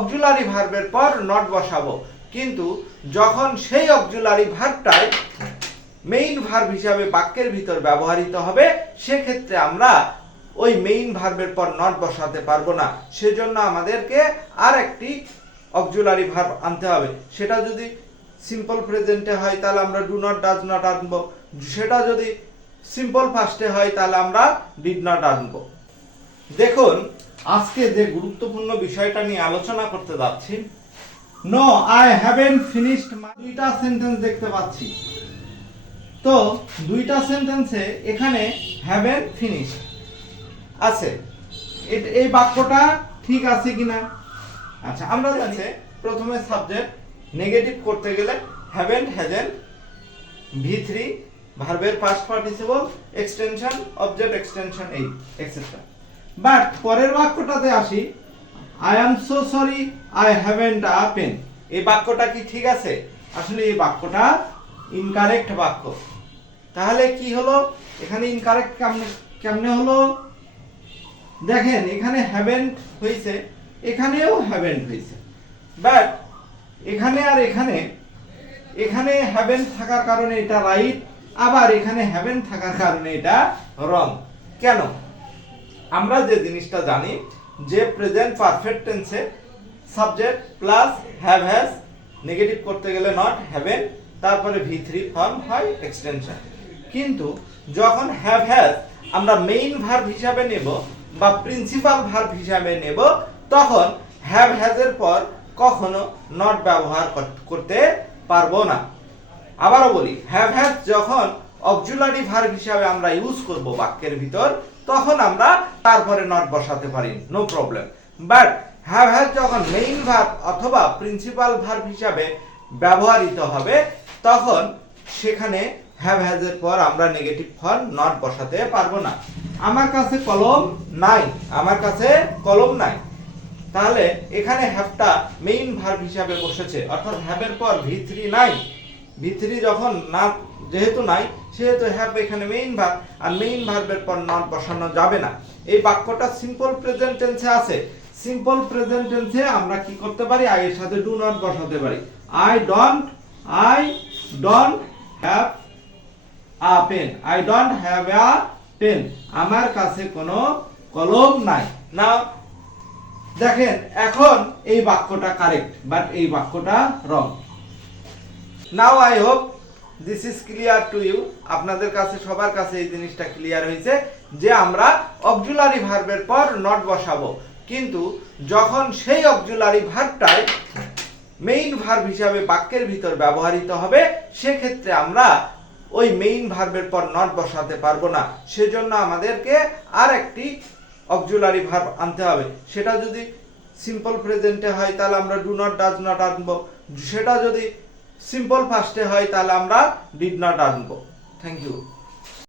Auxiliary ভার্বের পর not বসাবো, কিন্তু যখন সেই অক্সিলারি ভার্বটাই মেইন ভার্ব হিসাবে বাক্যের ভিতর ব্যবহৃত হবে সেক্ষেত্রে আমরা ওই মেইন ভার্বের পর নট বসাতে পারবো না। সেজন্য আমাদেরকে আর একটি অক্সিলারি ভার্ব আনতে হবে। সেটা যদি সিম্পল প্রেজেন্টে হয় তাহলে আমরা ডু নট ডাজ নট আনবো, সেটা যদি সিম্পল ফাস্টে হয় তাহলে আমরা ডিড নট আনবো। দেখুন আজকে যে গুরুত্বপূর্ণ বিষয়টা নিয়ে আলোচনা করতে যাচ্ছি, নো আই হ্যাভেন্ট ফিনিশড, দুইটা সেন্টেন্স দেখতে পাচ্ছি। তো দুইটা সেন্টেন্সে এখানে হ্যাভেন্ট ফিনিশড আছে, এই বাক্যটা ঠিক আছে কিনা? আচ্ছা, আমরা জানি প্রথমে সাবজেক্ট নেগেটিভ করতে গেলে হ্যাভেন্ট, হ্যাজেন্ট, V3 ভার্বের past participle, extension object, extension এই এটসেট্রা। বাট পরের বাক্যটাতে আসি, I am so sorry I haven't a pen. এই বাক্যটা কি ঠিক আছে? আসলে এই বাক্যটা ইনকারেক্ট বাক্য। তাহলে কি হলো এখানে ইনকারেক্ট কেমনে হলো? দেখেন এখানে হ্যাভেন্ট হয়েছে, এখানেও হ্যাভেন্ট হয়েছে, বাট এখানে আর এখানে হ্যাভেন্ট থাকার কারণে এটা রাইট, আবার এখানে হ্যাভেন্ট থাকার কারণে এটা রং। কেন? আমরা যে জিনিসটা জানি যে প্রেজেন্ট পারফেক্ট টেন্সে subject plus have has, negative করতে গেলে নট, হ্যাভেন, তারপরে V3 ফর্ম হয় এক্সটেনশন। কিন্তু যখন হ্যাভ হ্যাজ আমরা মেইন ভার্ব হিসাবে নেব বা প্রিন্সিপাল ভার্ব হিসাবে নেব, তখন হ্যাভ হ্যাজ এর পর কখনো নট ব্যবহার করতে পারবো না। আবারও বলি, হ্যাভ হ্যাজ যখন অক্সিলারি ভার্ব হিসাবে আমরা ইউজ করব বাক্যের ভিতর, তখন আমরা তারপরে নট বসাতে পারি, no problem. But have has যখন মেইন ভার্ব অথবা প্রিন্সিপাল ভার্ব হিসাবে ব্যবহৃত হবে, তখন সেখানে হ্যাভ হ্যাজ এর পর আমরা নেগেটিভ ফর্ম নট বসাতে পারবো না। আমার কাছে কলম নাই, আমার কাছে কলম নাই, তাহলে এখানে হ্যাভটা মেইন ভার্ব হিসাবে বসেছে, অর্থাৎ হ্যাভের পর V3 নাই। V3 যখন না যেহেতু নাই সেহেতু হ্যাভ এখানে মেইন ভার্ব, আর মেইন ভার্বের পর নট বসানো যাবে না। এই বাক্যটা সিম্পল প্রেজেন্ট টেন্সে আছে। সিম্পল প্রেজেন্ট টেন্সে আমরা কি করতে পারি? আই এর সাথে ডু নট বসাতে পারি। I don't have a pen, I don't have a pen, আমার কাছে কোনো কলম নাই। নাও দেখেন এখন এই বাক্যটা কারেক্ট, বাট এই বাক্যটা wrong. Now I hope this is clear to you. আপনাদের কাছে সবার কাছে এই জিনিসটা ক্লিয়ার হয়েছে যে আমরা অক্সিলারি ভার্বের পর নট বসাবো, কিন্তু যখন সেই অক্সিলারি ভার্বটাই মেইন ভার্ব হিসাবে বাক্যের ভিতর ব্যবহৃত হবে সেক্ষেত্রে আমরা ওই মেইন ভার্বের পর নট বসাতে পারবো না। সেজন্য আমাদেরকে আর একটি অক্সিলারি ভার্ব আনতে হবে। সেটা যদি সিম্পল প্রেজেন্টে হয় তাহলে আমরা ডু নট ডাজ নট আনবো, সেটা যদি সিম্পল ফাস্টে হয় তাহলে আমরা ডিড নট আনবো। Thank you.